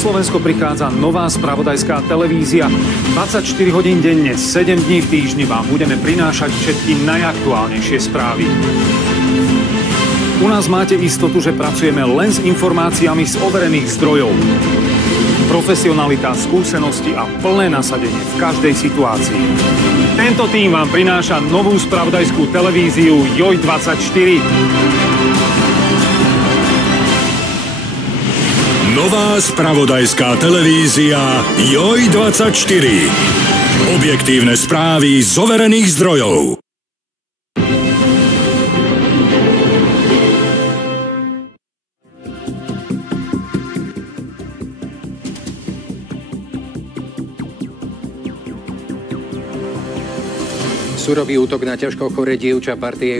Slovensko prichádza nová spravodajská televízia. 24 hodín denne, 7 dní v týždni vám budeme prinášať všetky najaktuálnejšie správy. U nás máte istotu, že pracujeme len s informáciami z overených zdrojov. Profesionalita, skúsenosti a plné nasadenie v každej situácii. Tento tím vám prináša novú spravodajskú televíziu JOJ24. Nová spravodajská televízia JOJ24. Objektívne správy z overených zdrojov. Surový útok na ťažko choré dievča partie